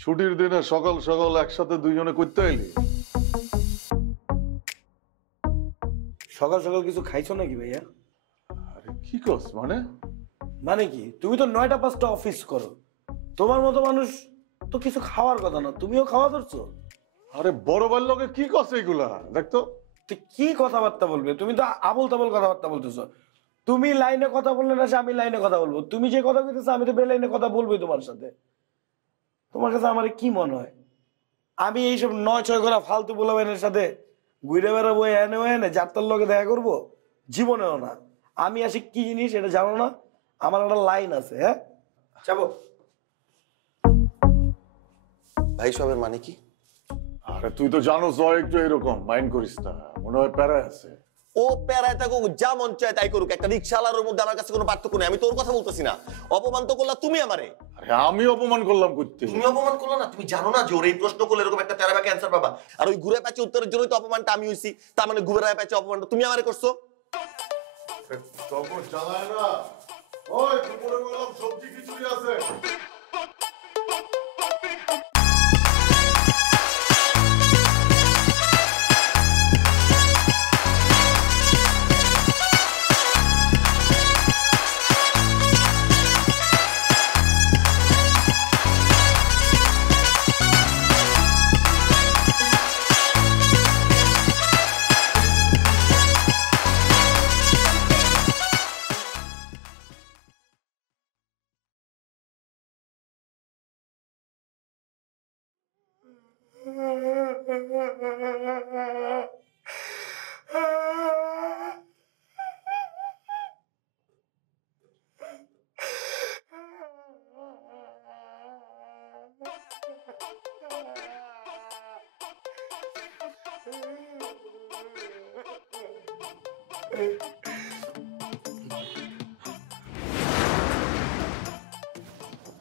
ছুটির দিনে সকাল সকাল একসাথে দুইজনে করতে এলি? সকাল সকাল কিছু খাইছো নাকি ভাইয়া? আরে কি কস মানে? মানে কি, তুমি তো 9টা 5টা অফিস করো, তোমার মতো মানুষ তো কিছু খাওয়ার কথা না, তুমিও খাওয়া ধরছো। আরে বড় ভাইয়ের লোকে কি কস এগুলা? দেখতো তো কি কথাবার্তা বলবে? তুমি তো আবল তাবল কথাবার্তা বলতেছো। তুমি লাইনে কথা বললে না, আমি লাইনে কথা বলবো। তুমি যে কথা বলতেছো আমি তো বেলাইনে কথা বলবোই তোমার সাথে। তোমার কাছে আমার কি মনে হয় আমি এইসব 9-6 করা ফালতু পোলাপাইনের সাথে ঘুরে বেড়াবো, এনে এনে যাত্রার লগে দেখা করবো? জীবনেও না। আমি আসি কি জিনিস এটা জানো না? আমার একটা লাইন আছে। হ্যাঁ, যাবো। ভাই সবের মানে কি? আরে তুই তো জানো জয় একটু এরকম, মাইন্ড করিস না, মনে হয় প্যারায় আছে। ও প্যারায় থাকুক, যা মন চায় তাই করুক, একটা রিক্সাওয়ালার মধ্যে আমার কাছে কোনো পার্থক্য নেই। আমি তোর কথা বলতেছি না, অপমান তো করলা তুমি আমারে। আরে আমি অপমান করলাম করতে? তুমি অপমান করলো না? তুমি জানো না যে ওর এই প্রশ্ন করলে এরকম একটা তেরা ব্যাকে অ্যান্সার পাবা? আর ওই ঘুরে প্যাচে উত্তরের জন্যই তো অপমানটা আমি হইছি। তার মানে ঘুরে প্যাচে অপমানটা তুমি আমারে করছো। তখন জ্বালায় না, ওই দুপুরে বললাম সবজি খিচুড়ি আছে।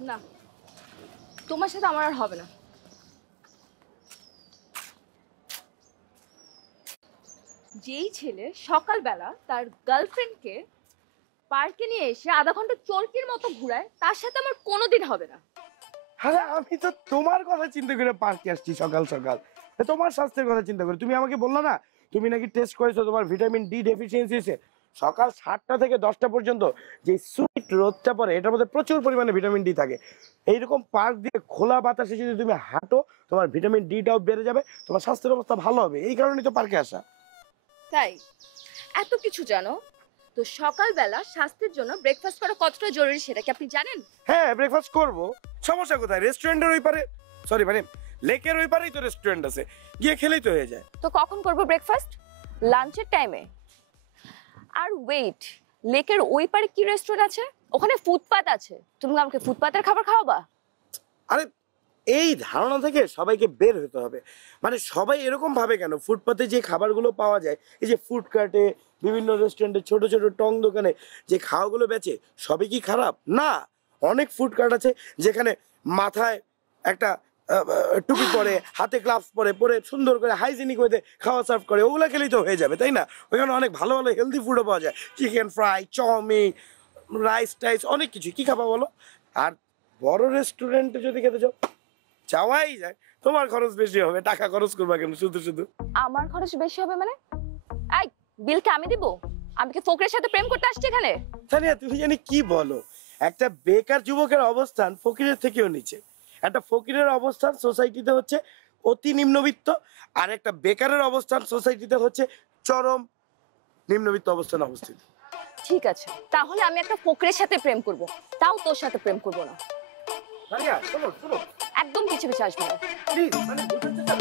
না, তোমার সাথে আমার আর হবে না। যেই ছেলে সকালবেলা তার গার্লফ্রেন্ডকে পার্কে নিয়ে এসে আধা ঘন্টা চরকির মতো ঘুরায়, তার সাথে আমার কোনোদিন হবে না। আরে আমি তো তোমার কথা চিন্তা করে পার্কে আসছি সকাল সকাল, তোমার স্বাস্থ্যের কথা চিন্তা করে। তুমি আমাকে বললা না তুমি নাকি টেস্ট করেছো, তোমার ভিটামিন ডি ডেফিসিয়েন্সি আছে। সকাল 7টা থেকে 10টা পর্যন্ত যে সুইট রোদটা পড়ে এটার মধ্যে প্রচুর পরিমাণে ভিটামিন ডি থাকে। এইরকম পার্ক দিয়ে খোলা বাতাসে যদি তুমি হাঁটো তোমার ভিটামিন ডিটাও বেড়ে যাবে, তোমার স্বাস্থ্যের অবস্থা ভালো হবে। এই কারণেই তো পার্কে আসা। তাই এত কিছু জানো তো? সকালবেলা স্বাস্থ্যের জন্য ব্রেকফাস্ট করা কতটা জরুরি সেটা কি আপনি জানেন? হ্যাঁ, ব্রেকফাস্ট করবো, সমস্যা কোথায়? রেস্টুরেন্টের ওই পারে, সরি মানে লেকের ওই পারেই তো রেস্টুরেন্ট আছে, গিয়ে খেলেই তো হয়ে যায়। তো কখন করবো ব্রেকফাস্ট? লাঞ্চের টাইমে? আর ওয়েট, লেকের ওই পারে কি রেস্টুরেন্ট আছে? ওখানে ফুটপাত আছে, তুমি আমাকে ফুটপাতের খাবার খাওয়াবা? আরে এই ধারণা থেকে সবাইকে বের হতে হবে। মানে সবাই এরকম ভাবে কেন? ফুটপাতে যে খাবারগুলো পাওয়া যায়, এই যে ফুড কার্টে, বিভিন্ন রেস্টুরেন্টে, ছোট ছোট টং দোকানে যে খাওয়াগুলো বেচে, সবই কি খারাপ? না। অনেক ফুড কার্ট আছে যেখানে মাথায় একটা টুপি পরে, হাতে গ্লাভস পরে পরে সুন্দর করে হাইজিনিক ওয়েতে খাওয়া সার্ভ করে, ওগুলো খেলেই তো হয়ে যাবে, তাই না? ওইখানে অনেক ভালো ভালো হেলদি ফুডও পাওয়া যায়, চিকেন ফ্রাই, চাউমিন, রাইস টাইস, অনেক কিছু। কি খাবা বলো? আর বড় রেস্টুরেন্টে যদি খেতে চাও, চাওয়াই যায়, তোমার খরচ বেশি হবে। টাকা খরচ করবা কেন শুধু শুধু? আমার খরচ বেশি হবে মানে? এই বিল কি আমি দিব? আমি কি ফকরের সাথে প্রেম করতে আসছি এখানে? তানিয়া, তুমি জানি কি বলো? একটা বেকার যুবকের অবস্থান ফকিরের থেকেও নিচে। একটা ফকিরের অবস্থান সোসাইটিতে হচ্ছে অতি নিম্নবিত্ত, আর একটা বেকারের অবস্থান সোসাইটিতে হচ্ছে চরম নিম্নবিত্ত অবস্থানে অবস্থিত। ঠিক আছে, তাহলে আমি একটা ফকরের সাথে প্রেম করব, তাও তোর সাথে প্রেম করব না। তানিয়া, শোনো শোনো, একদম পিছে পিছে আসবে না। প্লিজ, মানে বুঝতে চাও?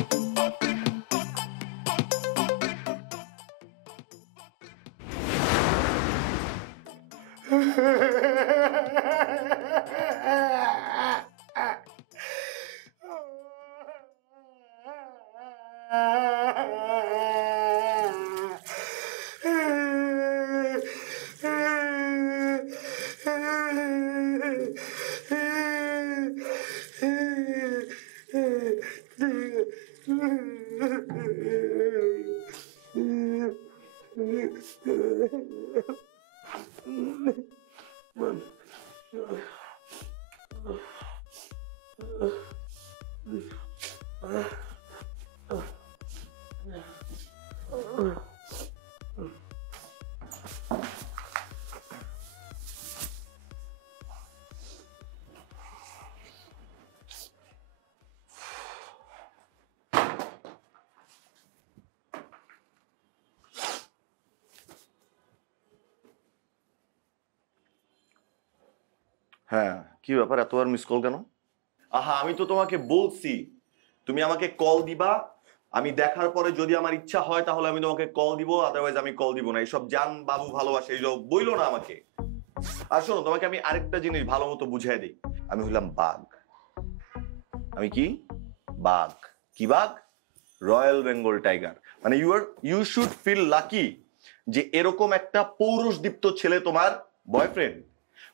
হ্যাঁ, কি ব্যাপার, এতবার মিস কল কেন? আহা, আমি তো তোমাকে বলছি তুমি আমাকে কল দিবা, আমি দেখার পরে যদি আমার ইচ্ছা হয় তাহলে আমি তোমাকে কল দিব, আদারওয়াইজ আমি কল দিব না। এইসব জান বাবু ভালোবাসে এইসব বইলো না আমাকে। আর শোনো, তোমাকে আমি আরেকটা জিনিস ভালো মতো বুঝাই দিই। আমি হইলাম বাঘ। আমি কি? বাঘ। কি বাঘ? Royal Bengal tiger. মানে ইউ শুড ফিল লাকি যে এরকম একটা পৌরুষদীপ্ত ছেলে তোমার বয়ফ্রেন্ড।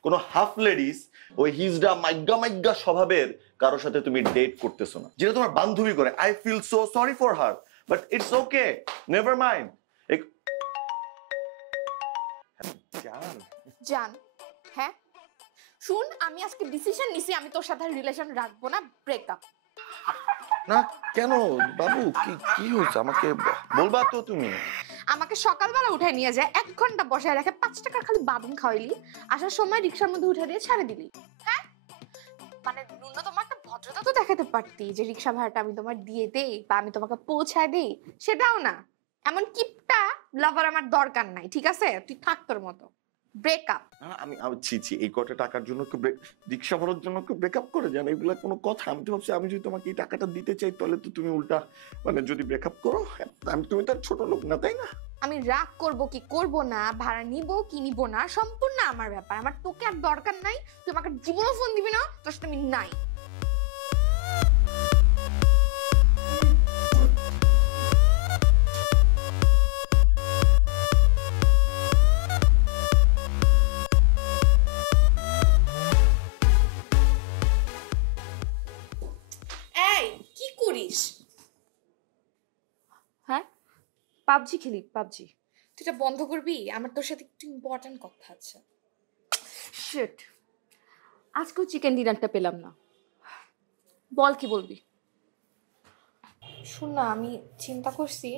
কোনো হাফ লেডিস ওই হিজড়া মাইগ্গা মাইগ্গা স্বভাবের কারোর সাথে তুমি ডেট করতেছো না, যেটা তোমার বান্ধবী করে। I feel so sorry for her, but it's okay, never mind. জান, হ্যাঁ শুন, আমি আজকে ডিসিশন নিছি আমি তোর সাথে রিলেশন রাখবো না, ব্রেকআপ। না কেন বাবু, কি কি হয়েছে আমাকে বলবা তো তুমি? আমাকে সকালবেলা উঠে নিয়ে যায়, 1 ঘন্টা বসায় রাখে, 5 টাকার খালি বাদাম খাওয়াইলি, আসার সময় রিক্সার মধ্যে উঠে দিয়ে ছেড়ে দিলি। হ্যাঁ, মানে ন্যূনতম একটা ভদ্রতা তো দেখাতে পারতি যে রিক্সা ভাড়াটা আমি তোমার দিয়ে দেই বা আমি তোমাকে পৌঁছায় দেই, সেটাও না। এমন কিপটা লাভার আমার দরকার নাই, ঠিক আছে? তুই থাক তোর মতো। ব্রেকআপ। আমি ছি, এই কটা টাকার জন্য রিক্সা ভাড়ার জন্য ব্রেকআপ করে যান, এগুলা কোনো কথা? আমি তো ভাবছি আমি যদি তোমাকে এই টাকাটা দিতে চাই তাহলে তো তুমি উল্টা মানে যদি ব্রেকআপ করো, তুমি তো ছোট লোক না, তাই না? আমি রাগ করব কি করব না, ভাড়া নিব কি নিব না, সম্পূর্ণ আমার ব্যাপার। আমার তোকে আর দরকার নাই, তুই আমাকে জীবনও ফোন দিবি না, তোর সাথে আমি নাই। এই কি করিস? হ্যাঁ, পাবজি খেলি, পাবজি। তুই এটা বন্ধ করবি? আমার তোর সাথে একটু ইম্পর্টেন্ট কথা আছে। শিট, আজকেও চিকেন ডিনারটা পেলাম না। বল কি বলবি? শোন না, আমি চিন্তা করছি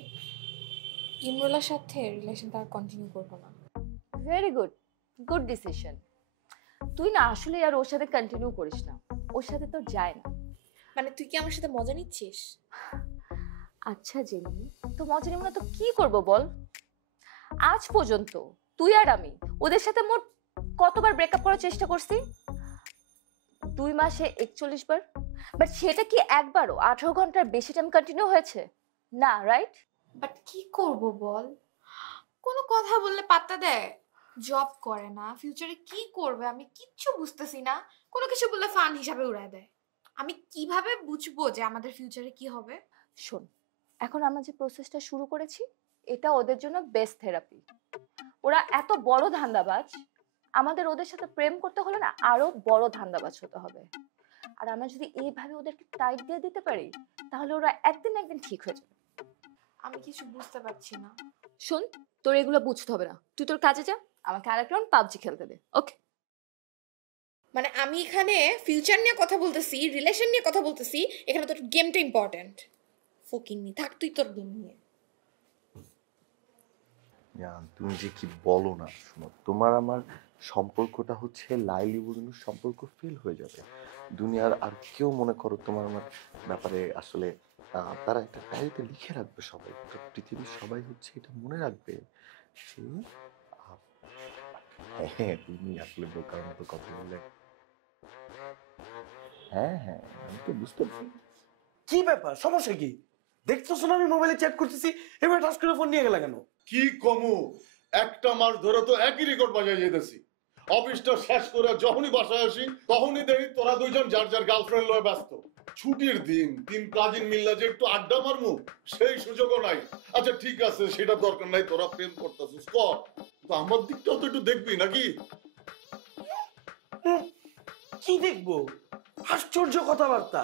ইমরুলের সাথে রিলেশনটা আর কন্টিনিউ করব না। Very good, good decision. তুই না আসলে আর ওর সাথে কন্টিনিউ করিস না, ওর সাথে তোর যায় না। মানে তুই কি আমার সাথে মজা নিচ্ছিস? আচ্ছা জেনি, তো মজা নেব না তো কি করব বল? আজ পর্যন্ত তুই আর আমি ওদের সাথে মোট কতবার ব্রেকআপ করার চেষ্টা করছি? 2 মাসে 41 বার। বাট সেটা কি একবারও 18 ঘন্টার বেশি টাইম কন্টিনিউ হয়েছে? না, রাইট? বাট কি করব বল, কোনো কথা বললে পাত্তা দেয়, জব করে না, ফিউচারে কি করবে আমি কিচ্ছু বুঝতেছি না, কোনো কিছু বললে ফান হিসাবে উড়ায় দেয়। আমি কিভাবে বুঝবো যে আমাদের ফিউচারে কি হবে? শোন, এখন আমরা যে প্রসেসটা শুরু করেছি এটা ওদের জন্য বেস্ট থেরাপি। ওরা এত বড় ধান্দাবাজ, আমাদের ওদের সাথে প্রেম করতে হলে না আরো বড় ধান্দাবাজ হতে হবে। আর আমরা যদি এইভাবে ওদেরকে টাইট দিয়ে দিতে পারি তাহলে ওরা একদিন একদিন ঠিক হয়ে যাবে। আমি কিছু বুঝতে পারছি না। শোন, তোর এগুলো বুঝতে হবে না, তুই তোর কাজে যা, আমাকে আরেক রাউন্ড পাবজি খেলতে দে। ওকে? মানে আমি এখানে ফিউচার নিয়ে কথা বলতেছি, রিলেশন নিয়ে কথা বলতেছি, এখানে তোর গেমটা ইম্পর্টেন্ট। ফকিন্নি, থাক তুই তোর গেম নিয়ে। তুমি যে কি বলো না, শোনো, তোমার আমার সম্পর্কটা হচ্ছে লাইলি বুঝানোর সম্পর্ক ফেল হয়ে যাবে। দুনিয়ার আর কেউ মনে করো তোমার আমার ব্যাপারে আসলে তারা একটা ডায়েরিতে লিখে রাখবে, সবাই, পৃথিবীর সবাই হচ্ছে এটা মনে রাখবে যে হ্যাঁ তুমি আসলে বোকার মতো কথা বললে। হ্যাঁ হ্যাঁ, আমি তো বুঝতে পারছি। কি ব্যাপার, সমস্যা কি? দেখতেছো না আমি মোবাইলে চ্যাট করতেছি, এবার টাচ করে ফোন নিয়ে গেলা কেন? কি কমু, একটা মাস ধরে তো একই রেকর্ড বাজায় যেতেছি। অফিসটা শেষ করে যখনই বাসায় আসি তখনই দেখি তোরা দুইজন যার যার গার্লফ্রেন্ড লয়ে ব্যস্ত। ছুটির দিন 3 কাজিন মিল্লা যে একটু আড্ডা মারমু সেই সুযোগও নাই। আচ্ছা ঠিক আছে, সেটা দরকার নাই, তোরা প্রেম করতেছিস কর, তো আমার দিকটাও তো একটু দেখবি নাকি? কি দেখবো? আশ্চর্য কথাবার্তা।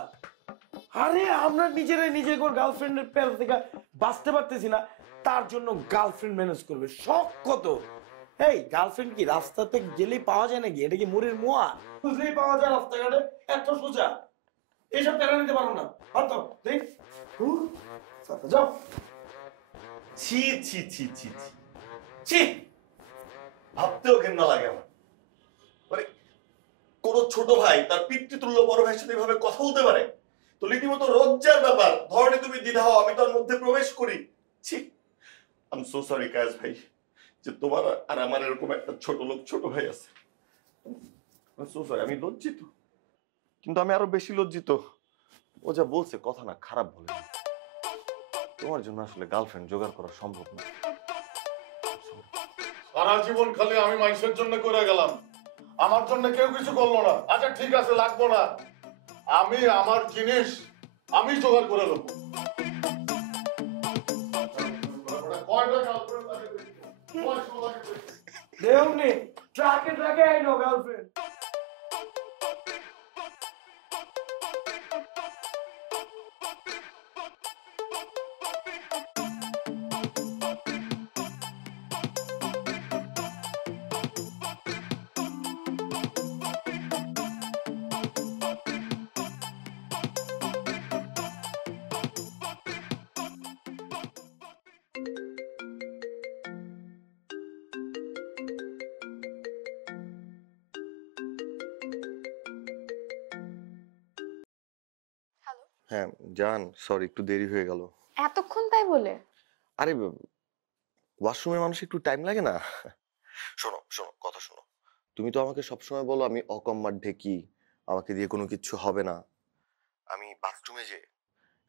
আরে আমরা নিজেরাই নিজে গার্লফ্রেন্ডের পেল থেকে বাঁচতে পারতেছি না, তার জন্য গার্লফ্রেন্ড ম্যানেজ করবে, শখ কত! এই গার্লফ্রেন্ড কি রাস্তাতে গেলেই পাওয়া যায় নাকি? এটা কি মুড়ির মোয়া? খুঁজলেই পাওয়া যায় রাস্তাঘাটে? এত সোজা? এইসব টাকা নিতে পারো না। আর তো দেখ যাও। ছি ছি ছি ছি ছি ছি, ভাবতেও ঘেন্না লাগে আমার। মানে কোন ছোট ভাই তার পিতৃতুল্য বড় ভাইয়ের সাথে এভাবে কথা বলতে পারে? তো রীতিমতো লজ্জার ব্যাপার। ধরনে তুমি দ্বিধা হও, আমি তার মধ্যে প্রবেশ করি। ছি, I am so sorry Kayes ভাই, যে তোমার আর আমার এরকম একটা ছোট লোক ছোট ভাই আছে। সো সরি, আমি লজ্জিত। কিন্তু আমি আরো বেশি লজ্জিত, ও যা বলছে কথা না খারাপ বলে। তোমার জন্য আসলে গার্লফ্রেন্ড জোগাড় করা সম্ভব না। সারা জীবন খালি আমি মানুষের জন্য করে গেলাম, আমার জন্য কেউ কিছু করলো না। আচ্ছা ঠিক আছে, লাগবো না, আমি আমার জিনিস আমি জোগাড় করে নেবো। দেওনি ট্রাকে ট্রাকে আইলো গার্লফ্রেন্ড। হ্যাঁ জান, সরি একটু দেরি হয়ে গেল। এতক্ষণ তাই বলে? আরে ওয়াশরুমে মানুষ একটু টাইম লাগে না। শোনো শোনো, কথা শোনো। তুমি তো আমাকে সবসময় বলো আমি অকম্মার ঢেকি, আমাকে দিয়ে কোনো কিছু হবে না। আমি বাথরুমে যে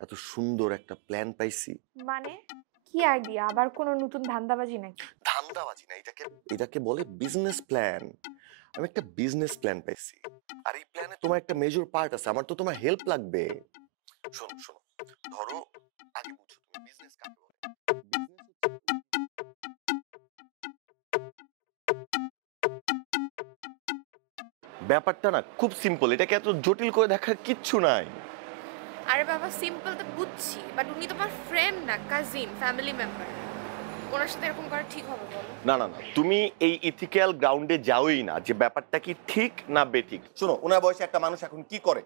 এত সুন্দর একটা প্ল্যান পাইছি। মানে কি আইডিয়া? আবার কোনো নতুন ধান্দাবাজি নাকি? ধান্দাবাজি না, এটাকে বলে বিজনেস প্ল্যান। আমি একটা বিজনেস প্ল্যান পাইছি, আর এই প্ল্যানে তোমার একটা মেজর পার্ট আছে। আমার তো তোমার হেল্প লাগবে। শোনো শোনো, ধরো আগে বুঝছো তুমি বিজনেস কাকে বলে। ব্যাপারটা না খুব সিম্পল, এটাকে এত জটিল করে দেখার কিচ্ছু নাই। আরে বাবা, সিম্পল তো বুঝছি, বাট উনি তোমার ফ্রেন্ড না, কাজিন, ফ্যামিলি মেম্বার। ওনার সাথে এরকম করা ঠিক হবে বলো? না না না, তুমি এই ইথিক্যাল গ্রাউন্ডে যাওই না যে ব্যাপারটা কি ঠিক না বেঠিক। শোনো, ওনার বয়সে একটা মানুষ এখন কি করে?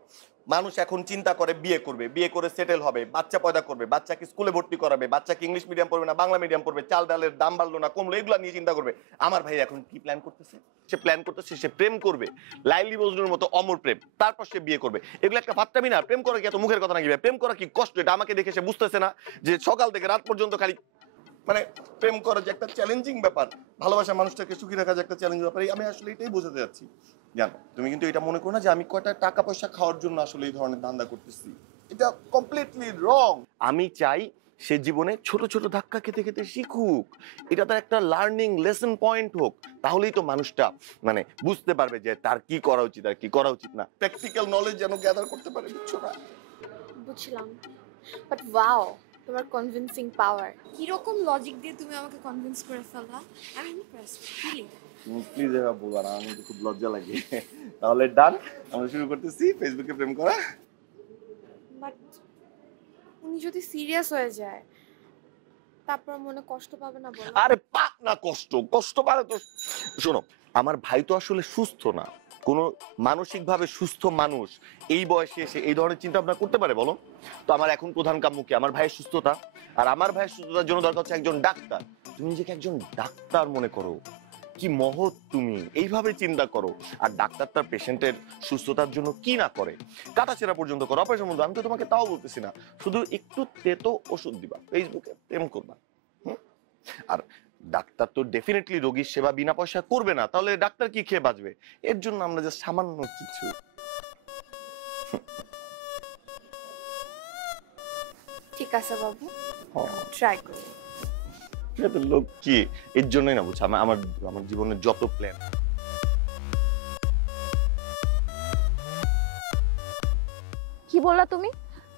মানুষ এখন চিন্তা করে বিয়ে করবে, বিয়ে করে সেটেল হবে, বাচ্চা পয়দা করবে, বাচ্চাকে স্কুলে ভর্তি করাবে, বাচ্চাকে ইংলিশ মিডিয়াম পড়বে না বাংলা মিডিয়াম পড়বে, চাল ডালের দাম বাড়লো না কমলো, এগুলো নিয়ে চিন্তা করবে। আমার ভাই এখন কি প্ল্যান করতেছে? সে প্ল্যান করতেছে সে প্রেম করবে, লাইলি মজনুর মতো অমর প্রেম, তারপর সে বিয়ে করবে। এগুলো একটা ফাত্তামি না? প্রেম করা কি এত মুখের কথা নাকি? প্রেম করা কি কষ্ট? এটা আমাকে দেখে সে বুঝতেছে না যে সকাল থেকে রাত পর্যন্ত খালি মানে প্রেম করা যে একটা চ্যালেঞ্জিং ব্যাপার, ভালোবাসা মানুষটাকে সুখী রাখা যে একটা চ্যালেঞ্জিং ব্যাপার। আমি আসলে এটাই বোঝাতে যাচ্ছি। জানো, তুমি কিন্তু এটা মনে করো না যে আমি কয়টা টাকা পয়সা খাওয়ার জন্য আসলে এই ধরনের ধান্দা করতেছি। এটা কমপ্লিটলি রং। আমি চাই সে জীবনে ছোট ছোট ধাক্কা খেতে খেতে শিখুক, এটা তার একটা লার্নিং লেসন পয়েন্ট হোক। তাহলেই তো মানুষটা মানে বুঝতে পারবে যে তার কি করা উচিত আর কি করা উচিত না। প্র্যাকটিক্যাল নলেজ যেন গ্যাদার করতে পারে, বুঝছো না? বুঝলাম, বাট ওয়াও, তোমার কনভিন্সিং পাওয়ার। কি রকম লজিক দিয়ে তুমি আমাকে কনভিন্স করে ফেললা? I am impressed really. Please এভাবে বলবা না, আমার খুব লজ্জা লাগে। তাহলে ডান, আমরা শুরু করতেছি ফেসবুকে প্রেম করা। বাট উনি যদি সিরিয়াস হয়ে যায়, তারপর মনে কষ্ট পাবে না বলো? আরে পাক না, কষ্ট কষ্ট পারে তো। শোনো, আমার ভাই তো আসলে সুস্থ না। কোনো মানসিকভাবে সুস্থ মানুষ এই বয়সে এসে এই ধরনের চিন্তা ভাবনা করতে পারে বলো? তো আমার এখন প্রধান কাম্য কি? আমার ভাইয়ের সুস্থতা। আর আমার ভাইয়ের সুস্থতার জন্য দরকার হচ্ছে একজন ডাক্তার। তুমি নিজেকে একজন ডাক্তার মনে করো, কি মহৎ তুমি, এইভাবে চিন্তা করো। আর ডাক্তার তার পেশেন্টের সুস্থতার জন্য কি না করে, কাটাছেঁড়া পর্যন্ত করো, অপারেশন পর্যন্ত। আমি তো তোমাকে তাও বলতেছি না, শুধু একটু তেতো ওষুধ দিবা, ফেসবুকে প্রেম করবা। আর ডাক্তার তো ডেফিনেটলি রোগীর সেবা বিনা পয়সা করবে না, তাহলে ডাক্তার কি খেয়ে বাঁচবে? এর জন্য আমরা যে সামান্য কিছু। ঠিক আছে বাবু, ট্রাই করো। লোক কি এর জন্যই না বুঝছো, আমার আমার জীবনের যত প্ল্যান। কি বললা তুমি?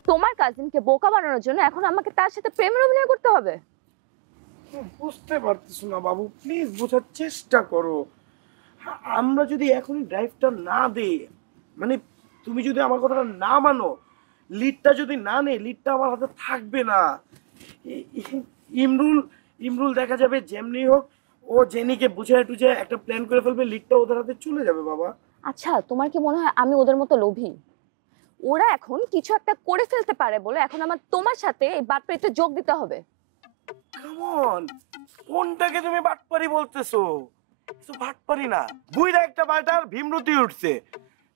তোমার কাজিনকে বোকা বানানোর জন্য এখন আমাকে তার সাথে প্রেমের অভিনয় করতে হবে? বুঝতে পারতেছো না বাবু, প্লিজ বোঝার চেষ্টা করো। আমরা যদি এখনই ড্রাইভটা না দেই, মানে তুমি যদি আমার কথাটা না মানো, লিডটা যদি না নেই, লিডটা আমার হাতে থাকবে না। ইমরুল দেখা যাবে যেমনি হোক ও জেনিকে বুঝায় টুঝায় একটা প্ল্যান করে ফেলবে, লিডটা ওদের হাতে চলে যাবে বাবা। আচ্ছা, তোমার কি মনে হয় আমি ওদের মতো লোভী? ওরা এখন কিছু একটা করে ফেলতে পারে বলে এখন আমার তোমার সাথে এই বাটপাড়িতে যোগ দিতে হবে। কেমন কোনটাকে তুমি বাটপারি বলতেছো? তো বাটপারি না, বুইরা একটা বাটার ভীমরতি উঠছে,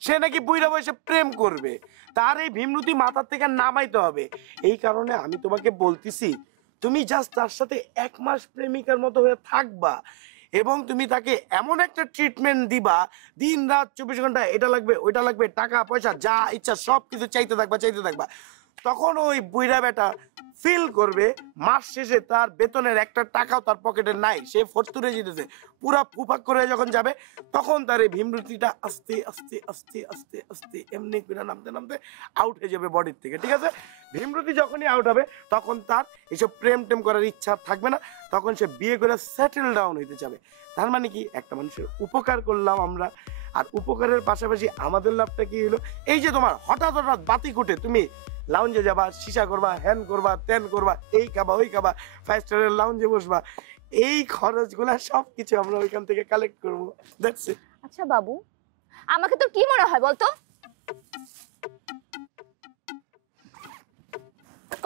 সে নাকি বুইরা বসে প্রেম করবে, তার এই ভীমরতি মাথার থেকে নামাইতে হবে। এই কারণে আমি তোমাকে বলতেছি তুমি জাস্ট তার সাথে 1 মাস প্রেমিকার মতো হয়ে থাকবা এবং তুমি তাকে এমন একটা ট্রিটমেন্ট দিবা, দিন রাত 24 ঘন্টা এটা লাগবে ওইটা লাগবে, টাকা পয়সা যা ইচ্ছা সবকিছু চাইতে থাকবা। তখন ওই বুইরা বেটা ফিল করবে মাস শেষে তার বেতনের একটা টাকাও তার পকেটে নাই, সে ফরতুরে যেতেছে, পুরা ফুফাক করে যখন যাবে তখন তার এই ভীমরতিটা আস্তে আস্তে আস্তে আস্তে আস্তে এমনি করে নামতে নামতে আউট হয়ে যাবে বডির থেকে, ঠিক আছে? ভীমরতি যখনই আউট হবে তখন তার এইসব প্রেম টেম করার ইচ্ছা থাকবে না, তখন সে বিয়ে করে সেটেল ডাউন হইতে যাবে। তার মানে কি, একটা মানুষের উপকার করলাম আমরা, আর উপকারের পাশাপাশি আমাদের লাভটা কি হলো, এই যে তোমার হঠাৎ বাতি কুটে তুমি লাউঞ্জে যাবা, সিসা করবা, হ্যান করবা, ত্যান করবা, এই খাবা ওই খাবা, 5 স্টারের লাউঞ্জে বসবা, এই খরচগুলা সবকিছু আমরা ওইখান থেকে কালেক্ট করবো। That's it. আচ্ছা বাবু, আমাকে তোর কি মনে হয় বলতো?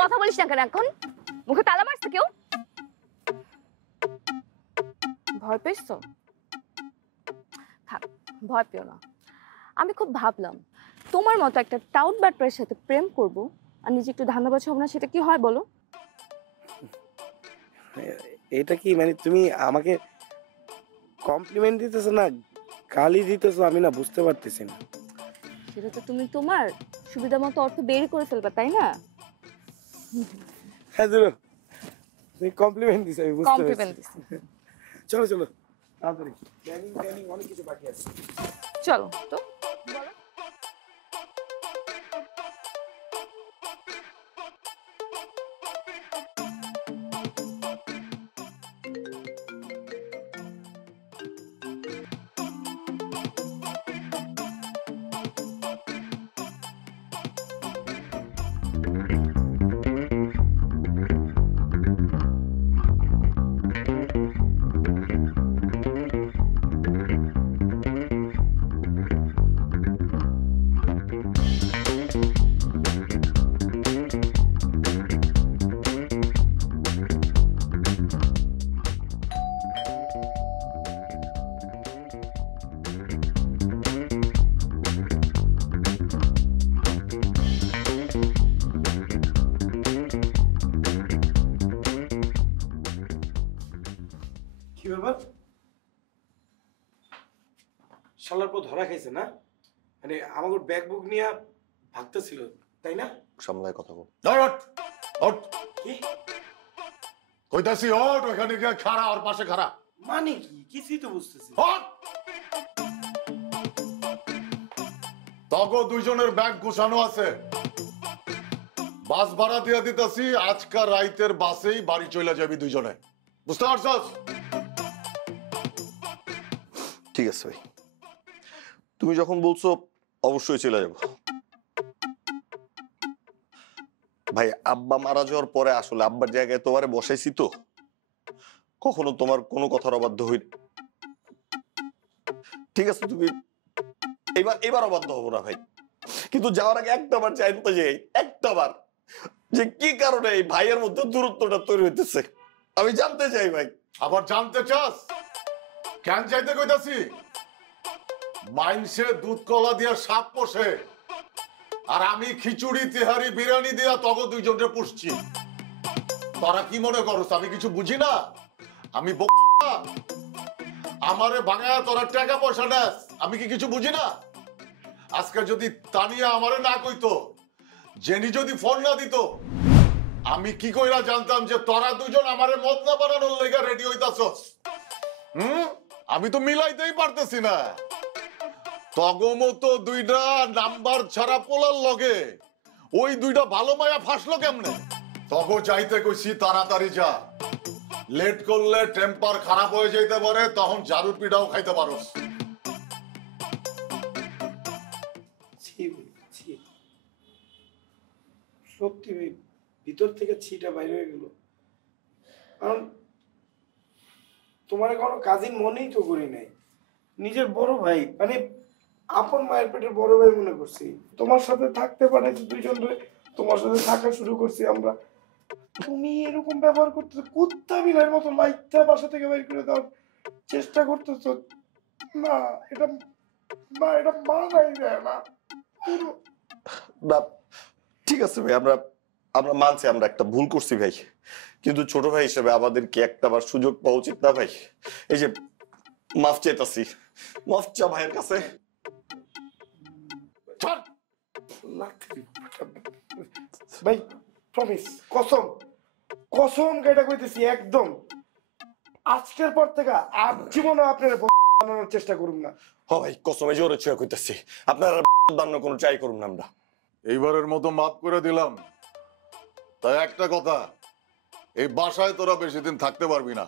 কথা বলিস না কেন এখন? মুখে তালা মারছে কেউ? ভয় পেয়েছো? থাক, ভয় পেও না। আমি খুব ভাবলাম তোমার মতো একটা টাউট বাটপারের সাথে প্রেম করব আর নিজে একটু ধান্দাবাজ হব না, সেটা কি হয় বলো? এটা কি মানে তুমি আমাকে কমপ্লিমেন্ট দিতেছো না গালি দিতেছো, আমি না বুঝতে পারতেছি না। সেটা তো তুমি তোমার সুবিধা মতো অর্থ বের করে ফেলবা, তাই না? হ্যাঁ ধরো, তুমি কমপ্লিমেন্ট দিছো, আমি বুঝতে কমপ্লিমেন্ট পারছি। দিছি। চলো চলো তাড়াতাড়ি, প্ল্যানিং অনেক কিছু বাকি আছে। চলো তো বলো। কি ব্যাপার, শালার পর ধরা খাইছে না? মানে আমাকে ব্যাগ বুক নিয়ে ভাগতেছিল, তাই না? সামলায় কথা বল। কি কইতাছি ওঠ, ওখানে গিয়ে খাড়া, ওর পাশে খাড়া। মানে কি, কিছুই তো বুঝতেছি। তগো দুইজনের ব্যাগ গুছানো আছে, বাস ভাড়া দিয়ে দিতেছি, আজকাল রাইতের বাসেই বাড়ি চলে যাবি দুইজনে, বুঝতে পারছস? ঠিক আছে ভাই, তুমি যখন বলছো অবশ্যই চলে যাব। ভাই আব্বা মারা যাওয়ার পরে আসলে আব্বার জায়গায় তোমারে বসাইছি তো, কখনো তোমার কোনো কথার অবাধ্য হই। ঠিক আছে, তুমি এবার অবাধ্য হবো না ভাই, কিন্তু যাওয়ার আগে একটাবার জানতে যাই, একটাবার যে কি কারণে এই ভাইয়ের মধ্যে দূরত্বটা তৈরি হইতেছে আমি জানতে চাই ভাই। আবার জানতে চাস? কেন চাইতে কইতাছি? মাইনসে দুধ কলা দিয়া সাপ পোষে, আর আমি খিচুড়ি তেহারি বিরিয়ানি দিয়া তগো দুইজনকে পুষছি। তোরা কি মনে করছ আমি কিছু বুঝি না? আমি বোকা? আমারে ভাঙায়া তোরা টাকা পয়সা নেস, আমি কি কিছু বুঝি না? আজকে যদি তানিয়া আমারে না কইতো, জেনি যদি ফোন না দিত, আমি কি কইরা জানতাম যে তোরা দুজন আমারে মদ না বানানোর লেগে রেডি হইতাছস? আমি তো মিলাইতেই পারতেছি না। তগমতো দুইটা নাম্বার ছাড়া পোলার লগে ওই দুইটা ভালো মায়া ফাঁসলো কেমনে? তগো যাইতে কইছি তাড়াতাড়ি যা, লেট করলে টেম্পার খারাপ হয়ে যাইতে পারে, তখন জারু পিঠাও খাইতে পারোস। সত্যি ভাই, ভিতর থেকে ছিটা বাইরে হয়ে গেল। কারণ তোমার কোনো কাজিন মনেই তো করি নাই, নিজের বড় ভাই, মানে আপন মায়ের পেটের বড় ভাই মনে করছি। তোমার সাথে থাকতে পাঠাইছি দুইজন, তোমার সাথে থাকা শুরু করছি আমরা। তুমি এরকম ব্যবহার করতেছো, কুত্তা বিড়ালের মতো লাইটটা বাসা থেকে বের করে দেওয়ার চেষ্টা করতেছো। না এটা, না এটা মানাই যায় না। না ঠিক আছে ভাই, আমরা আমরা মানছি আমরা একটা ভুল করছি ভাই, কিন্তু ছোট ভাই হিসেবে আমাদেরকে একটা বার সুযোগ পাওয়া উচিত না ভাই? এই যে মাফ চাইতাছি, মাফ চা ভাইয়ের কাছে। ভাই প্রমিস, কসম কসম কেটে কইতেছি একদম, আজকের পর থেকে আর জীবনে আপনার বানানোর চেষ্টা করুন না। হ ভাই কসমে জোরে ছুঁয়ে কইতাছি, আপনারা বানানো কোনো ট্রাই করুন না। আমরা এইবারের মতো মাফ করে দিলাম। তাই একটা কথা, এই বাসায় তোরা বেশি দিন থাকতে পারবি না,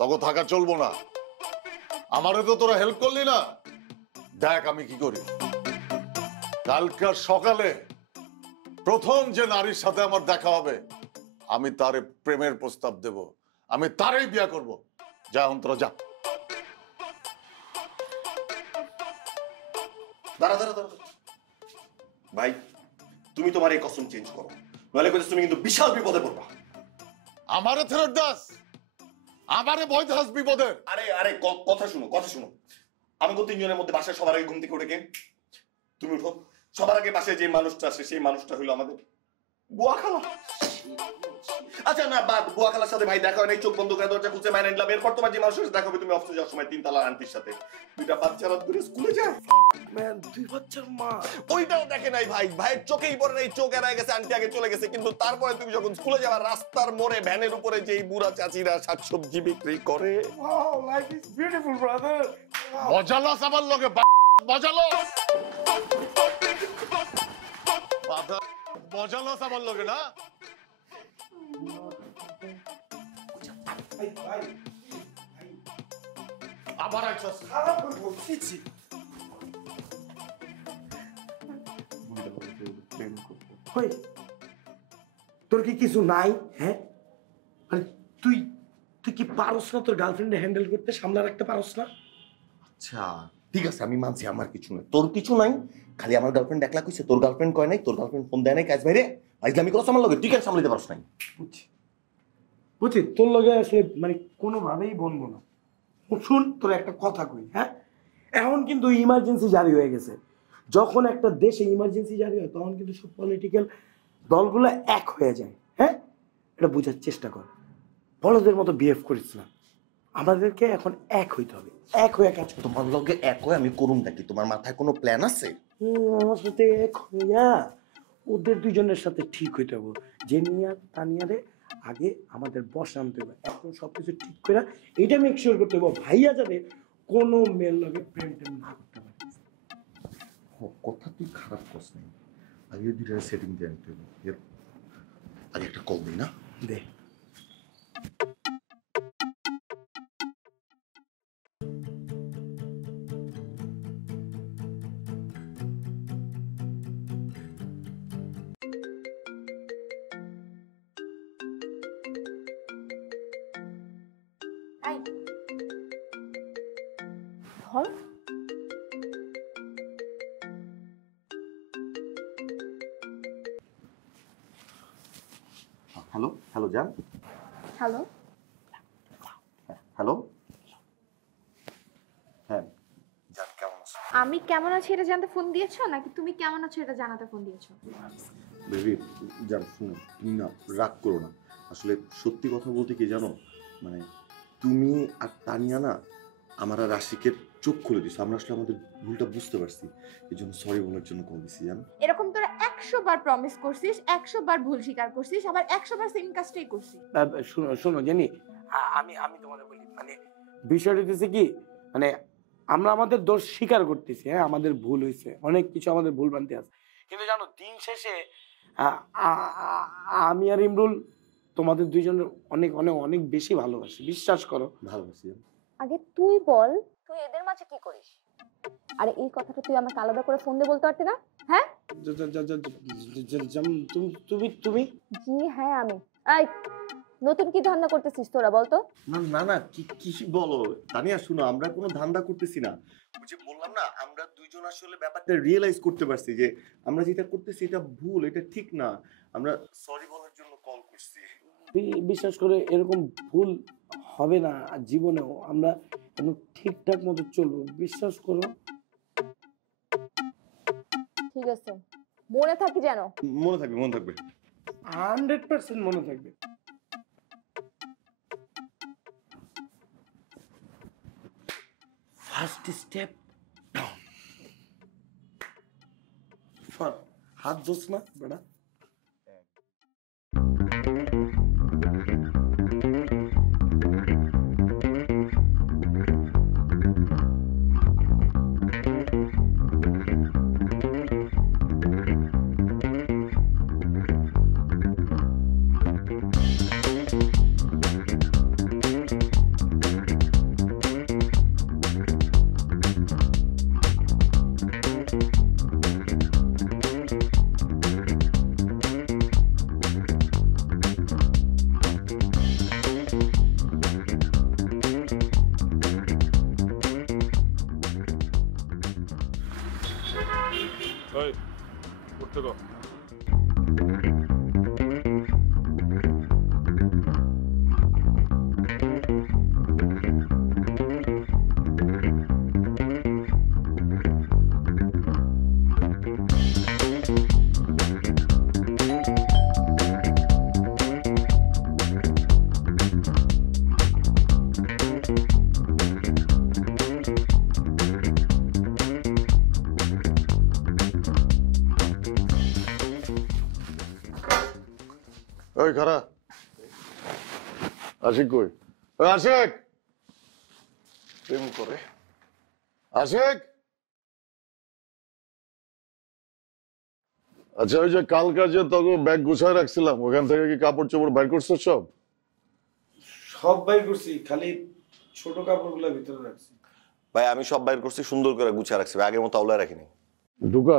তখন থাকা চলবো না। আমারে তো তোরা হেল্প করলি না, দেখ আমি কি করি। কালকার সকালে প্রথম যে নারীর সাথে আমার দেখা হবে, আমি তারে প্রেমের প্রস্তাব দেব, আমি তারই বিয়ে করব। যা এখন তোরা যা। দাঁড়া দাঁড়া দাঁড়া ভাই, তুমি তোমার এই কসম চেঞ্জ করো, নইলে কইতেছ তুমি কিন্তু বিশাল বিপদে পড়বা। আমারে ফেরত দাস, আমারে ভয় দাস বিপদের। আরে আরে কথা শুনো, কথা শুনো। আমি তো তিনজনের মধ্যে বাসায় সবার আগে ঘুম থেকে উঠে গে, তুমি উঠো। সবার আগে বাসায় যে মানুষটা আসে সেই মানুষটা হলো আমাদের বুয়া খালা। আচ্ছা না বাদ, বুয়া খালার সাথে ভাই দেখা হয় নাই, চোখ বন্ধ করে দরজা খুঁজে মাইনে নিলাম। এরপর তোমার যে মানুষের সাথে দেখা হবে, তুমি অফিসে যাওয়ার সময় 3 তলার আন্টির সাথে, 2টা বাচ্চারা দূরে স্কুলে যায়। ম্যান, 2 বাচ্চার মা। ওইটাও দেখে নাই ভাই, ভাইয়ের চোখেই পড়ে নাই, চোখ এড়ায় গেছে, আন্টি আগে চলে গেছে। কিন্তু তারপরে তুমি যখন স্কুলে যাবার রাস্তার মোড়ে ভ্যানের উপরে যেই বুড়া চাচিরা শাকসবজি বিক্রি করে, wow, life is beautiful brother. মজালস আমার লগে মজালস, মজালস আমার লগে না। ভাই ভাই আবার আইছস। খারাপ করে বলছি। ওই তোর কি কিছু নাই? হ্যাঁ, আরে তুই তুই কি পারস না তোর গার্লফ্রেন্ডে হ্যান্ডেল করতে, সামলা রাখতে পারস না? আচ্ছা ঠিক আছে আমি মানছি আমার কিছু নাই, তোর কিছু নাই। খালি আমার গার্লফ্রেন্ড একলা কইছে, তোর গার্লফ্রেন্ড কয় নাই, তোর গার্লফ্রেন্ড ফোন দেয় নাই কাজ বাইরে আইজলামি করছ আমার লগে, তুই কেন সামলাতে পারছ নাই? বুঝছি, তোর লগে আসলে মানে কোনোভাবেই বলবো না। শুন, তোর একটা কথা কই, হ্যাঁ, এখন কিন্তু ইমার্জেন্সি জারি হয়ে গেছে। যখন একটা দেশে ইমার্জেন্সি জারি হয়, তখন কিন্তু সব পলিটিক্যাল দলগুলো এক হয়ে যায়। হ্যাঁ, এটা বোঝার চেষ্টা কর। বড়দের মতো বিহেভ করিস না, আমাদেরকে এখন এক হইতে হবে, এক হয়ে কাজ করতে হবে। তোমার লগে এক হয়ে আমি করুম নাকি? তোমার মাথায় কোনো প্ল্যান আছে? আমার সাথে এক হইয়া ওদের দুজনের সাথে ঠিক হইতে হবে। জেনিয়া তানিয়ারে আগে আমাদের বসে আনতে হবে, এখন সবকিছু ঠিক করে এইটা মেক শিওর করতে হবে ভাইয়া যাতে কোনো মেয়ের লগে প্রেম টেম না করতে পারে। কথা তুই খারাপ করছ নাই, আগে দুইটা সেটিং দিয়ে আনতে হবে। আগে একটা কল দিই না দে। এই ধর। হ্যালো হ্যালো জান, হ্যালো, হ্যালো হ্যাঁ জান কেমন আছো? আমি কেমন আছি এটা জানতে ফোন দিয়েছো, নাকি তুমি কেমন আছো এটা জানাতে ফোন দিয়েছো? বেবি জান শুনো, তুমি না রাগ করো না, আসলে সত্যি কথা বলতে কি জানো, মানে তুমি আর তানিয়া না আমার আর আশিকের চোখ খুলে দিছো। আমরা আসলে আমাদের ভুলটা বুঝতে পারছি, এই জন্য সরি বলার জন্য কল দিছি জান। এরকম তোরা 100 বার প্রমিস করছিস, 100 বার ভুল স্বীকার করছিস, আবার 100 বার সেম কাজটাই করছিস। শোনো শোনো জেনি, আমি আমি তোমাদের বলি, মানে বিষয়টা হচ্ছে কি, মানে আমরা আমাদের দোষ স্বীকার করতেছি। হ্যাঁ, আমাদের ভুল হয়েছে, অনেক কিছু আমাদের ভুল ভ্রান্তি আছে, কিন্তু জানো দিন শেষে আমি আর ইমরুল তোমাদের দুইজনের অনেক অনেক অনেক বেশি ভালোবাসি, বিশ্বাস করো। ভালোবাসি। আগে তুই বল, তুই এদের মাঝে কি করিস? আরে এই কথাটা তুই আমাকে আলাদা করে ফোন দিয়ে বলতে পারতি না? হ্যাঁ তুমি তুমি জি হ্যাঁ আমি। এই নতুন কি ধান্দা করতেছিস তোরা বলতো? না না না, কি কি বলো তানিয়া, শুনো, আমরা কোনো ধান্দা করতেছি না। ওই যে বললাম না, আমরা দুইজন আসলে ব্যাপারটা রিয়েলাইজ করতে পারছি যে আমরা যেটা করতেছি এটা ভুল, এটা ঠিক না। আমরা সরি বলার জন্য কল করছি। বিশ্বাস করে এরকম ভুল হবে না আর জীবনেও। আমরা একদম ঠিকঠাক মতো চলবো, বিশ্বাস করো। ঠিক আছে, মনে থাকি যেন। মনে থাকবে, মনে থাকবে। 100% মনে থাকবে। First step down. হাত ধোস না বেটা। ওই উঠতে কো। ওই খারা, আশিক কই? ওই আশিক, প্রেম করে। আশিক, আচ্ছা ওই যে কালকা যে তোকে ব্যাগ গুছায় রাখছিলাম ওখান থেকে কি কাপড় চোপড় বাইর করছো সব? সব বাইর করছি, খালি ছোট কাপড়গুলো ভিতরে রাখছি। ভাই আমি সব বাইর করছি, সুন্দর করে গুছিয়ে রাখছি, আগের মতো আওলায় রাখিনি। ঢুকা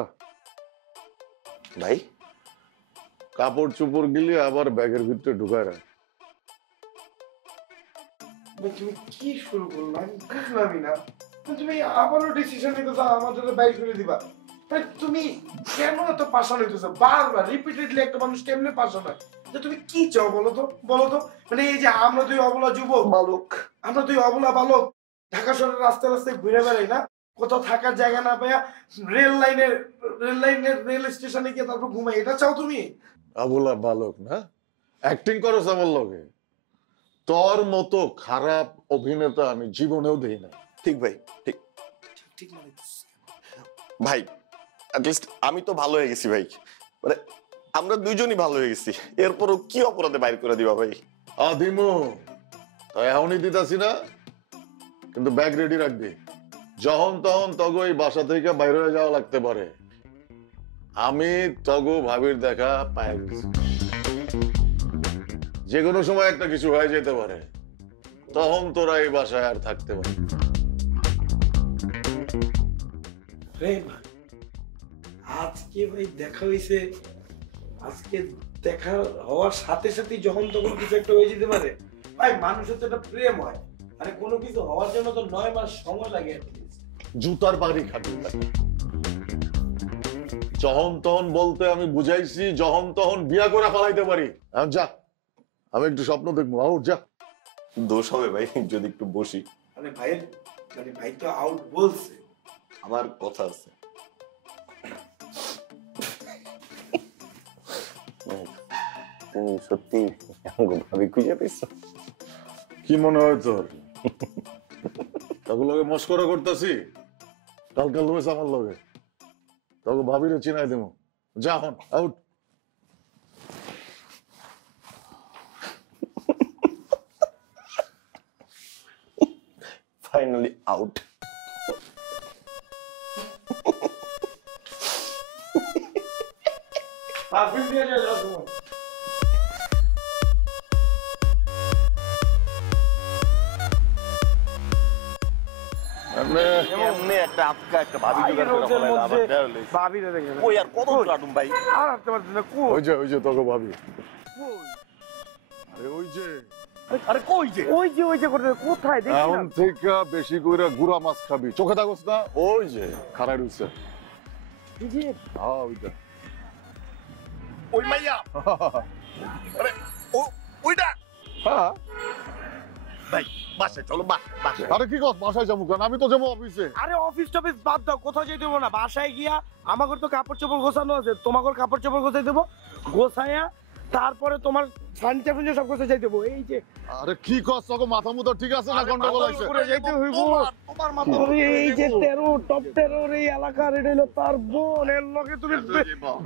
ভাই কাপড় চোপড় গিলি আবার ব্যাগের ভিতরে ঢুকায় রাখ। তুমি কি শুরু করলো আমি বুঝলামই না। তুমি আবারও ডিসিশন নিতেছো আমাদের বাইর করে দিবা। তুমি কেন এত পাশান হইতেছো? বারবার রিপিটেডলি একটা মানুষ কেমনে পাশান হয়? যে তুমি কি চাও বলো তো, বলো তো। মানে এই যে আমরা দুই অবলা যুবক বালক, আমরা দুই অবলা বালক ঢাকা শহরের রাস্তায় রাস্তায় ঘুরে বেড়াই না, কোথাও থাকার জায়গা না পাইয়া রেল স্টেশনে গিয়ে তারপর ঘুমাই, এটা চাও তুমি? আবুলা বালক না, অ্যাক্টিং করো আমার লগে। তোর মতো খারাপ অভিনেতা আমি জীবনেও দেই না। ঠিক ভাই, ঠিক ঠিক মানে ভাই, অ্যাটলিস্ট আমি তো ভালো হয়ে গেছি ভাই, মানে আমরা দুইজনই ভালো হয়ে গেছি, এরপরও কি অপরাধে বাইর করে দিবা ভাই? আদিমু তো এখনই দিতাছি না, কিন্তু ব্যাগ রেডি রাখবি। যখন তখন তগো এই বাসা থেকে বাইরে হয়ে যাওয়া লাগতে পারে। আমি তগো ভাবির দেখা পাই গেছি, যে কোনো সময় একটা কিছু হয়ে যেতে পারে, তখন তোরা এই বাসায় আর থাকতে পারে। প্রেম আজকে ভাই দেখা হয়েছে, আজকে দেখা হওয়ার সাথে সাথে যখন তখন কিছু একটা হয়ে যেতে পারে। ভাই মানুষের তো একটা প্রেম হয়, মানে কোনো কিছু হওয়ার জন্য তো 9 মাস সময় লাগে। জুতার বাড়ি খাটি যখন তখন বলতে আমি বুঝাইছি যখন তখন বিয়া করে ফেলাইতে পারি। এখন যা, আমি একটু স্বপ্ন দেখবো। আউট যা। দোষ হবে ভাই যদি একটু বসি? মানে ভাইয়ের মানে ভাই তো আউট বলছে, আমার কথা আছে। তুমি সত্যি ভাবি খুঁজে পেয়েছো? কি মনে হয় তোর? তখন লগে মস্করা করতেছি, কাল কাল হয়েছে আমার লগে, তখন ভাবিরে চিনাই দেবো। যা হন আউট। Finally out. পারফিউম দিয়ে যাও তোমার। এমনি একটা আটকা একটা ভাবি জোগাড় করে ফেলাইলা, আবার দেওয়া হইলো। ভাবিরে দেখে কই আর কত দূর আটুম ভাই? আর হাঁটতে পারছি না। ওই যে তোকে ভাবি। ওই যে আরে কই যে ওই যে করতে কোথায় দেখি এখন না থেকে বেশি করে গুড়া মাছ খাবি চোখে থাকস না ওই যে খারাই রইছে এই যে হ্যাঁ ওইটা ওই মাইয়া আরে ও ওইটা হ্যাঁ ভাই বাসে চলো বাসে আরে কি কস বাসায় যাবো কেন আমি তো যাবো অফিসে আরে অফিস টফিস বাদ দাও কোথাও যেতে দেবো না বাসায় গিয়া আমাকে তো কাপড় চোপড় গোছানো আছে তোমাকে কাপড় চোপড় গোছাই দেবো গোছাইয়া তারপরে তোমার ফার্নিচার ফার্নিচার সব গোছাই যাই দেবো এই যে আরে কি কস তোকে মাথা মুথা ঠিক আছে না গন্ডগোল হইছে করে যাইতে হইব তোমার মাথা এই যে টপ 13 এই এলাকার এটা হলো তার বোন এর লগে তুমি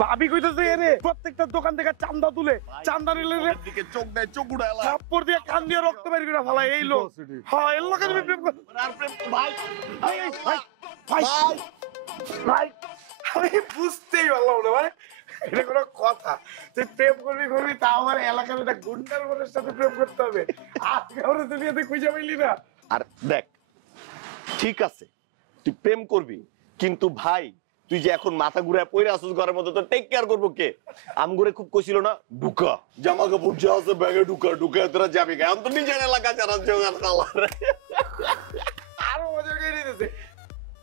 ভাবি কইতেছে এরে প্রত্যেকটা দোকান থেকে চান্দা তুলে চান্দা নিলে রে দিকে চোখ দেয় চোখ উড়ায় থাপ্পড় দিয়ে কান দিয়ে রক্ত বের করে ফেলা এই লোক হ্যাঁ এর লগে তুমি প্রেম করো আর প্রেম ভাই ভাই ভাই ভাই আমি বুঝতেই পারলাম না ভাই এটা কোনো কথা তুই প্রেম করবি তা আমার এলাকার একটা গুন্ডার বোনের সাথে প্রেম করতে হবে আজকে আমরা দুনিয়াতে খুঁজে পাইলি না আর দেখ ঠিক আছে তুই প্রেম করবি কিন্তু ভাই তুই যে এখন মাথা ঘুরায় পড়ে আসুস ঘরের মধ্যে তো টেক কেয়ার করবো কে আমগুরে খুব কইছিল না ঢুকা জামা কাপড় যা আছে ব্যাগে ঢুকা তোরা যাবি এখন তো নিজের এলাকা ছাড়া জোগাড় কালার আরো মজা করে দিতেছে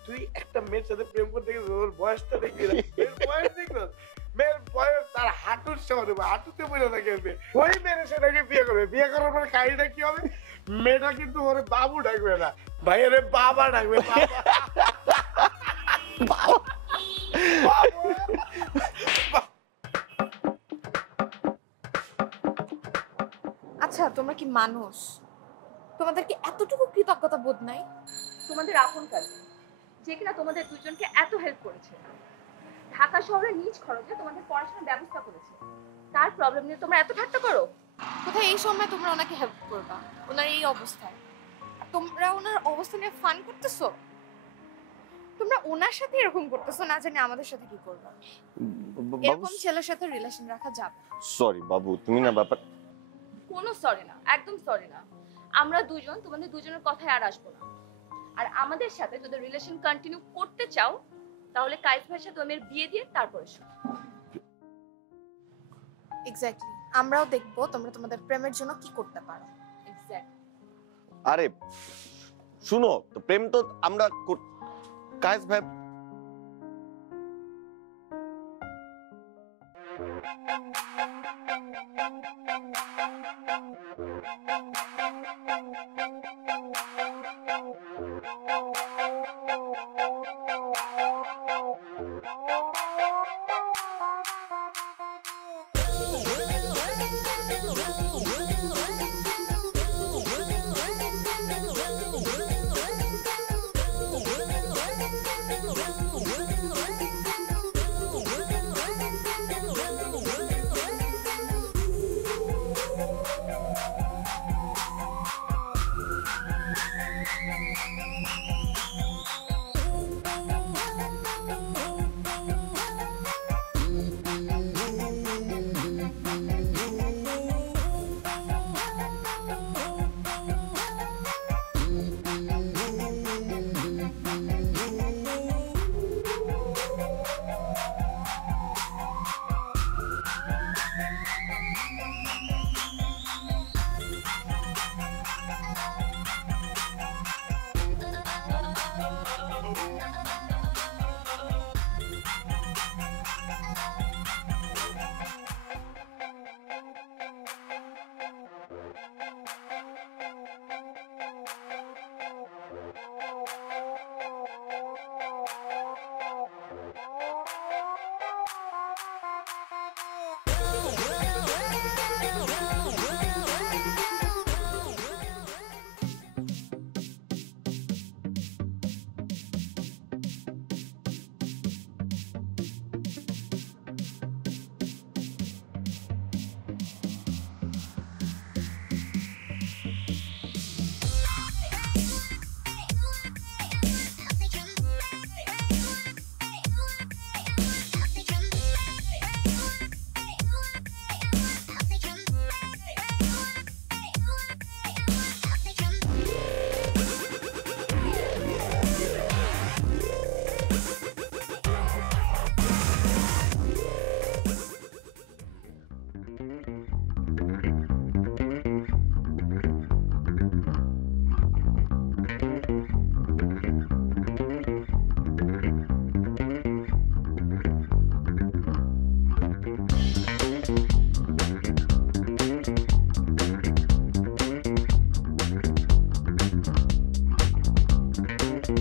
তুই একটা মেয়ের সাথে প্রেম করতে গেছিস ওর বয়সটা দেখবি না মেয়ের বয়স দেখছিস মেয়ের বয়স তার হাঁটুর সমান হাঁটুতে বসে থাকে ওই মেয়ের সেটাকে বিয়ে করবে বিয়ে করার পরে কাহিনীটা কি হবে মেয়েটা কিন্তু ওরে বাবু ডাকবে না ভাই ওরে বাবা ডাকবে আচ্ছা তোমরা কি মানুষ তোমাদের কি এতটুকু কৃতজ্ঞতা বোধ নাই তোমাদের আপন কাজে যে কিনা তোমাদের দুজনকে এত হেল্প করেছে ঢাকা শহরে নিজ খরচে তোমাদের পড়াশোনার ব্যবস্থা করেছে তার প্রবলেম নিয়ে তোমরা এত ঠাট্টা করো কোথায় এই সময় তোমরা ওনাকে হেল্প করবা ওনার এই অবস্থায় আর তোমরা ওনার অবস্থা নিয়ে ফান করতেছো তোমরা ওনার সাথে এরকম করতেছো না জানি আমাদের সাথে কি করবা এরকম ছেলের সাথে রিলেশন রাখা যাবে সরি বাবু তুমি না ব্যাপার কোনো সরি না একদম সরি না আমরা দুজন তোমাদের দুজনের কথায় আর আসবো না আর আমাদের সাথে যদি রিলেশন কন্টিনিউ করতে চাও তাহলে কাইস ভাইয়ের সাথে ওমের বিয়ে দিয়ে তারপরে শুরু এক্স্যাক্টলি আমরাও দেখবো তোমরা তোমাদের প্রেমের জন্য কি করতে পারো এক্স্যাক্টলি আরে শুনো তো প্রেম তো আমরা কায়েস ভাই ওরা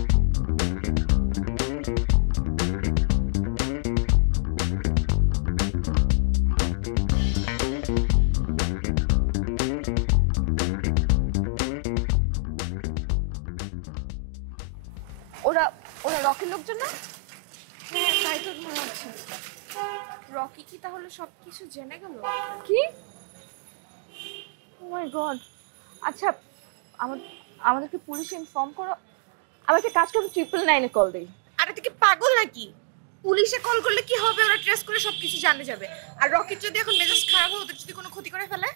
ওরা রকির লোকজন না? হ্যাঁ তাই তো মনে হচ্ছে। রকি কি তাহলে সবকিছু জেনে গেল? কি? ও মাই গড। আচ্ছা আমাদেরকে পুলিশে ইনফর্ম করো। আমি একটা কাজ করবো, 999-এ কল দিই। আরে তুই কি পাগল নাকি? পুলিশে কল করলে কি হবে? ওরা ট্রেস করে সবকিছু জানতে যাবে। আর রকির যদি এখন মেজাজ খারাপ হয়, ওদের যদি কোনো ক্ষতি করে ফেলে,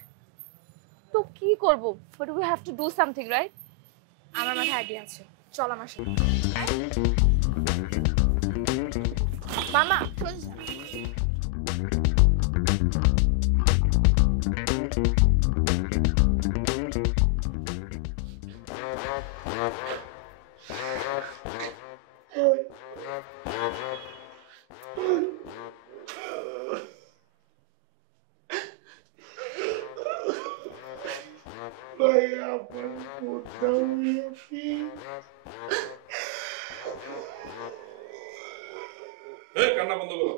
তো কি করব? But we have to do something, right? আমার মাথায় আইডিয়া আছে, চল আমার সাথে। মামা চল যা। কান্না বন্ধ করো।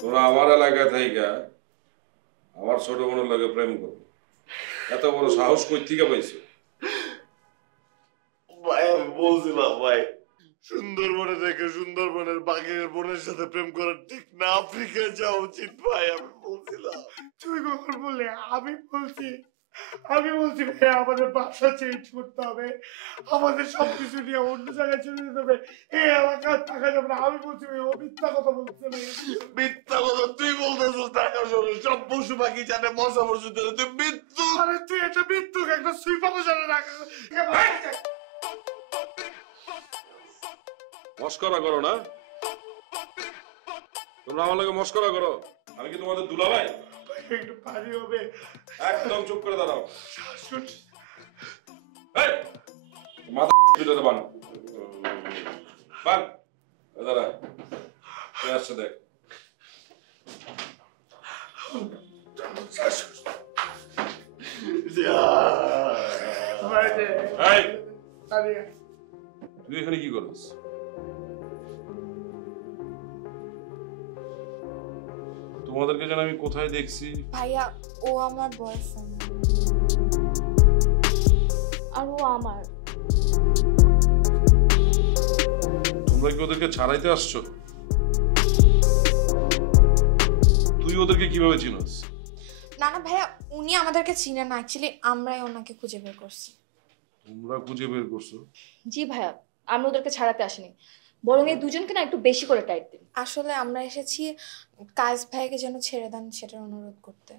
তোরা আমার এলাকায় থাইকা আমার ছোট বোনের লগে প্রেম করো, এত বড় সাহস কই থেকে পাইছো? ভাই আমি বলছিলাম ভাই, সুন্দরবনে থেকে সুন্দরবনের বাঘের বোনের সাথে প্রেম করা ঠিক না, আফ্রিকায় যাওয়া উচিত ভাই। আমি বলছিলাম। তুই কখন বললে? আমি বলছি ভাই আমাদের বাসা চেঞ্জ করতে হবে, আমাদের সবকিছু নিয়ে অন্য জায়গায় চলে যেতে হবে, এই এলাকায় থাকা যাবে না। আমি বলছি ভাই ও মিথ্যা কথা বলছে ভাই। মিথ্যা কথা তুই বলতেছিস? ঢাকা শহরে সব পশু পাখি জানে মশা মশু জানে, তুই মৃত্যু। আরে তুই এটা মৃত্যু একটা সুইপারও জানে না। মস্করা করো না, তোমরা আমার লগে মস্করা করো। আমি কি তোমাদের দুলাভাই? একটু পানি হবে। একদম চুপ করে দাঁড়াও। এই, মাথা পিটাতে বান বান। দাঁড়া, কে আসছে দেখ। এই, তুই এখানে কি করছিস? তোমাদেরকে যেন আমি কোথায় দেখছি। ভাইয়া ও আমার বয়ফ্রেন্ড। আর ও আমার। তোমরা কি ওদেরকে ছাড়াইতে আসছো? তুই ওদেরকে কিভাবে চিনস? না না ভাইয়া, উনি আমাদেরকে চিনেন না, অ্যাকচুয়ালি আমরাই ওনাকে খুঁজে বের করছি। তোমরা খুঁজে বের করছো? জি ভাইয়া, আমরা ওদেরকে ছাড়াতে আসিনি, বরং এই দুজনকে না একটু বেশি করে টাইট দিন। আসলে আমরা এসেছি কায়েস ভাইকে যেন ছেড়ে দেন সেটার অনুরোধ করতে।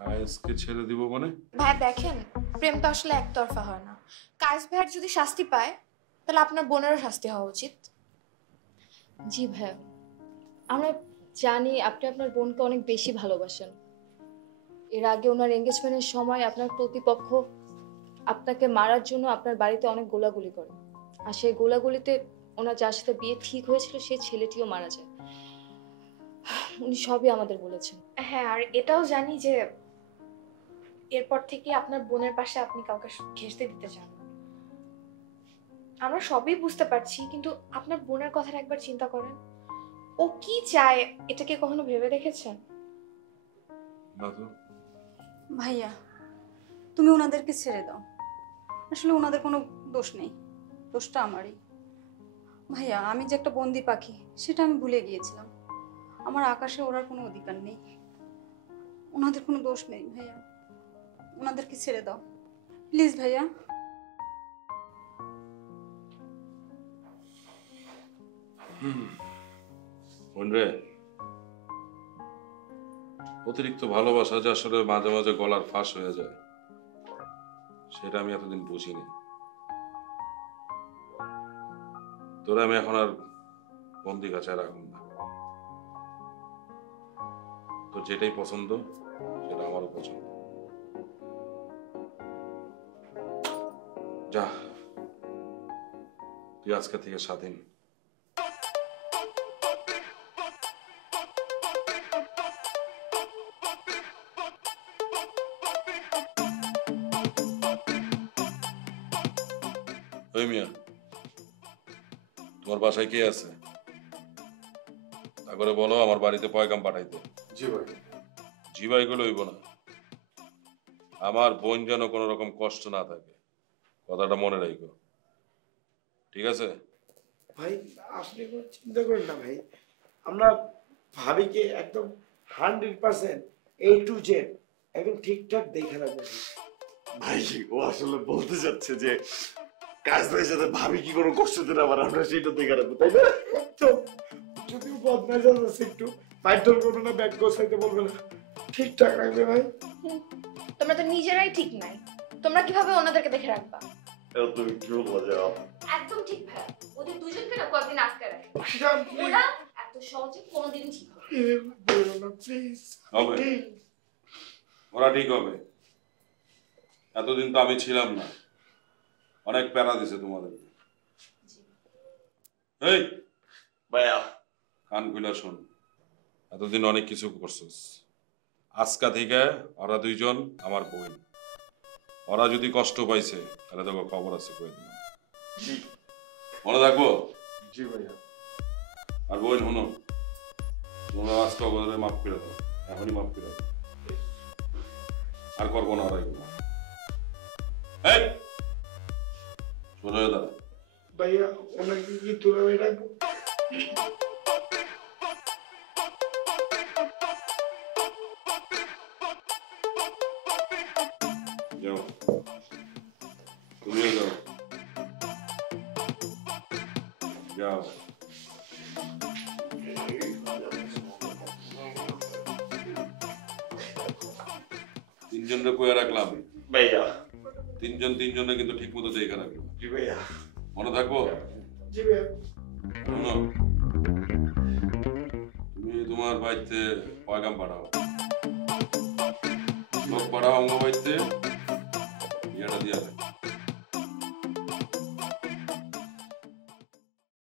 কায়েসকে ছেড়ে দিব মানে? ভাই দেখেন, প্রেম তো আসলে একতরফা হয় না। কায়েস ভাইয়ের যদি শাস্তি পায়, তাহলে আপনার বোনেরও শাস্তি হওয়া উচিত। জি ভাইয়া, আমরা জানি আপনি আপনার বোনকে অনেক বেশি ভালোবাসেন। এর আগে ওনার এঙ্গেজমেন্টের সময় আপনার প্রতিপক্ষ আপনাকে মারার জন্য আপনার বাড়িতে অনেক গোলাগুলি করে, আর সেই গোলাগুলিতে ওনার যার সাথে বিয়ে ঠিক হয়েছিল সেই ছেলেটিও মারা যায়। উনি সবই আমাদের বলেছেন। হ্যাঁ, আর এটাও জানি যে এরপর থেকে আপনার বোনের পাশে আপনি কাউকে ঘেঁষতে দিতে চান না। আমরা সবই বুঝতে পারছি, কিন্তু আপনার বোনের কথাটা একবার চিন্তা করেন। ও কি চায় এটা কি কখনো ভেবে দেখেছেন? না তো। ভাইয়া তুমি ওনাদেরকে ছেড়ে দাও, আসলে ওনাদের কোনো দোষ নেই, দোষটা আমারই। ভাইয়া আমি যে একটা বন্দি পাখি সেটা আমি ভুলে গিয়েছিলাম, আমার আকাশে ওড়ার কোনো অধিকার নেই, ওনাদের কোনো দোষ নেই। ভাইয়া ওনাদেরকে ছেড়ে দাও প্লিজ ভাইয়া। রে, অতিরিক্ত ভালোবাসা যে আসলে মাঝে মাঝে গলার ফাঁস হয়ে যায়, সেটা আমি এতদিন বুঝিনি। তোরা আমি এখন আর বন্দি কাছে রাখুন না। তো যেটাই পছন্দ সেটা আমারও পছন্দ। যা তুই আজকে থেকে স্বাধীন। ওই মিয়া, তোমার বাসায় কে আছে? তা করে বলো আমার বাড়িতে পয়গাম পাঠাইতে। জি ভাই। জি ভাই গুলো হইব না, আমার বোন যেন কোনো রকম কষ্ট না থাকে, কথাটা মনে রাখো, ঠিক আছে? ভাই আপনি কোনো চিন্তা করেন না ভাই, আমরা ভাবিকে একদম 100% A to Z একদম ঠিকঠাক দেখে রাখবো। ভাই ও আসলে বলতে চাচ্ছে যে কাজ ভাইয়ের সাথে ভাবি কি কোনো কষ্ট দিন আবার আমরা সেটা দেখে রাখবো, তাই না? তো যদিও বদমাইশ আছে একটু, মাইন্ডল করবে না, ব্যাগ গোছাইতে বলবে না, ঠিকঠাক রাখবে ভাই। তোমরা তো নিজেরাই ঠিক নাই, তোমরা কিভাবে ওনাদেরকে দেখে রাখবা? তুমি কি বলবো যে একদম ঠিক ভাই, ওদের দুজনকে না কয়েকদিন আটকে রাখে, প্লিজ ওরা এত সহজে কোনোদিনই ঠিক হবে বলো না প্লিজ। হবে, ওরা ঠিক হবে। এতদিন তো আমি ছিলাম না, অনেক প্যারা দিছে তোমাদের। এই ভাইয়া কান খুলে শোন, এতদিন অনেক কিছু করছিস, আজকা থেকে ওরা দুইজন আমার বোন, ওরা যদি কষ্ট পাইছে তাহলে তোকে খবর আছে করে দিলাম, মনে রাখবো? জি ভাইয়া। আর বোন শুনো, তোমরা আজকে ওদের মাফ করে দাও, এখনই মাফ করে দাও, আর করবো না ওরা এগুলো। এই সোজা হয়ে দাঁড়া। ভাইয়া ওনাকে কি তুলে রাখবো? যাও, তুমিও যাও, যাও। তিনজনকে কয়ে রাখলাম, ভাইয়া। তিনজনে কিন্তু ঠিক মতো দেখে রাখবো, জি ভাইয়া। মনে থাকবো? জি ভাইয়া। শোনো, তুমি তোমার বাড়িতে পয়গাম পাঠাও, লোক পাঠাও আমার বাড়িতে, ইয়েটা দিয়া রাখো।